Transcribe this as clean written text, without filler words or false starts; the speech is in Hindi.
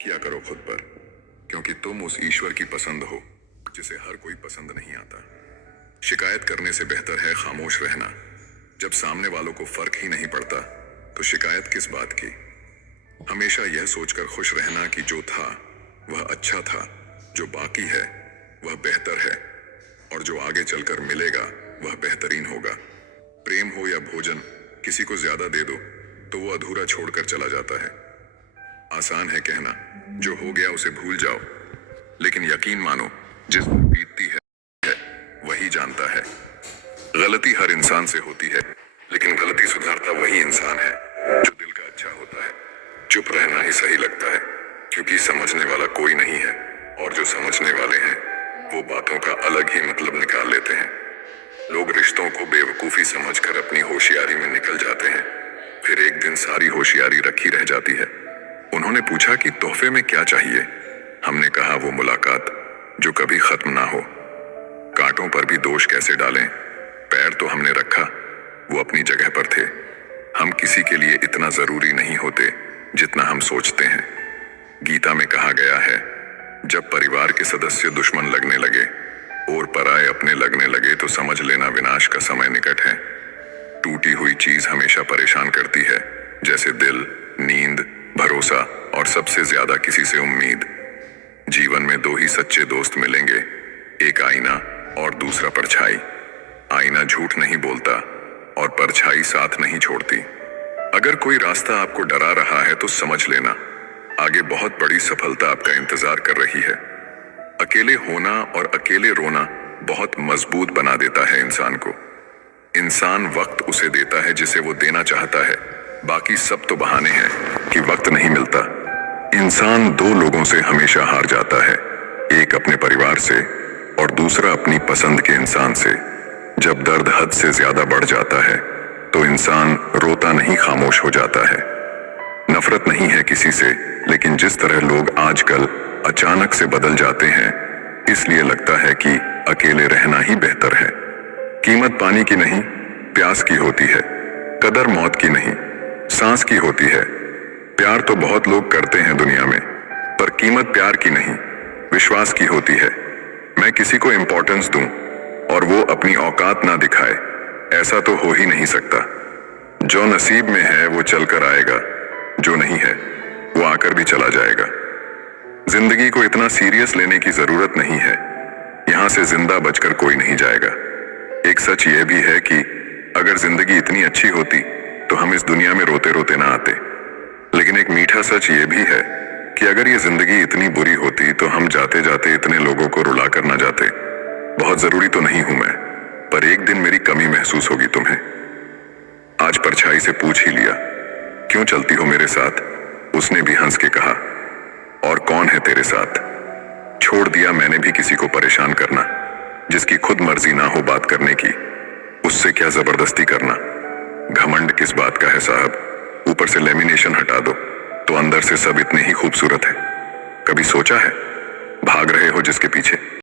किया करो खुद पर, क्योंकि तुम उस ईश्वर की पसंद हो जिसे हर कोई पसंद नहीं आता। शिकायत करने से बेहतर है खामोश रहना। जब सामने वालों को फर्क ही नहीं पड़ता तो शिकायत किस बात की। हमेशा यह सोचकर खुश रहना कि जो था वह अच्छा था, जो बाकी है वह बेहतर है, और जो आगे चलकर मिलेगा वह बेहतरीन होगा। प्रेम हो या भोजन, किसी को ज्यादा दे दो तो वो अधूरा छोड़कर चला जाता है। आसान है कहना जो हो गया उसे भूल जाओ, लेकिन यकीन मानो जिस पर बीतती है वही जानता है। गलती हर इंसान से होती है, लेकिन गलती सुधारता वही इंसान है जो दिल का अच्छा होता है। चुप रहना ही सही लगता है, क्योंकि समझने वाला कोई नहीं है, और जो समझने वाले हैं वो बातों का अलग ही मतलब निकाल लेते हैं। लोग रिश्तों को बेवकूफी समझकर अपनी होशियारी में निकल जाते हैं, फिर एक दिन सारी होशियारी रखी रह जाती है। उन्होंने पूछा कि तोहफे में क्या चाहिए। हमने कहा वो मुलाकात जो कभी खत्म ना हो। कांटों पर भी दोष कैसे डालें, पैर तो हमने रखा, वो अपनी जगह पर थे। हम किसी के लिए इतना जरूरी नहीं होते जितना हम सोचते हैं। गीता में कहा गया है, जब परिवार के सदस्य दुश्मन लगने लगे और पराये अपने लगने लगे तो समझ लेना विनाश का समय निकट है। टूटी हुई चीज हमेशा परेशान करती है, जैसे दिल, नींद, भरोसा और सबसे ज्यादा किसी से उम्मीद। जीवन में दो ही सच्चे दोस्त मिलेंगे, एक आईना और दूसरा परछाई। आईना झूठ नहीं बोलता और परछाई साथ नहीं छोड़ती। अगर कोई रास्ता आपको डरा रहा है तो समझ लेना आगे बहुत बड़ी सफलता आपका इंतजार कर रही है। अकेले होना और अकेले रोना बहुत मजबूत बना देता है इंसान को। इंसान वक्त उसे देता है जिसे वो देना चाहता है, बाकी सब तो बहाने हैं कि वक्त नहीं मिलता। इंसान दो लोगों से हमेशा हार जाता है, एक अपने परिवार से और दूसरा अपनी पसंद के इंसान से। जब दर्द हद से ज्यादा बढ़ जाता है तो इंसान रोता नहीं, खामोश हो जाता है। नफरत नहीं है किसी से, लेकिन जिस तरह लोग आजकल अचानक से बदल जाते हैं, इसलिए लगता है कि अकेले रहना ही बेहतर है। कीमत पानी की नहीं, प्यास की होती है। कदर मौत की नहीं, सांस की होती है। प्यार तो बहुत लोग करते हैं दुनिया में, पर कीमत प्यार की नहीं, विश्वास की होती है। मैं किसी को इंपॉर्टेंस दूं और वो अपनी औकात ना दिखाए, ऐसा तो हो ही नहीं सकता। जो नसीब में है वो चलकर आएगा, जो नहीं है वो आकर भी चला जाएगा। जिंदगी को इतना सीरियस लेने की जरूरत नहीं है, यहां से जिंदा बचकर कोई नहीं जाएगा। एक सच ये भी है कि अगर जिंदगी इतनी अच्छी होती तो हम इस दुनिया में रोते रोते ना आते। लेकिन एक मीठा सच ये भी है कि अगर ये जिंदगी इतनी बुरी होती तो हम जाते जाते इतने लोगों को रुला कर ना जाते। बहुत जरूरी तो नहीं हूं मैं, पर एक दिन मेरी कमी महसूस होगी तुम्हें। आज परछाई से पूछ ही लिया, क्यों चलती हो मेरे साथ? उसने भी हंस के कहा, और कौन है तेरे साथ? छोड़ दिया मैंने भी किसी को परेशान करना, जिसकी खुद मर्जी ना हो बात करने की, उससे क्या जबरदस्ती करना। घमंड किस बात का है साहब? ऊपर से लेमिनेशन हटा दो तो अंदर से सब इतने ही खूबसूरत है। कभी सोचा है भाग रहे हो जिसके पीछे?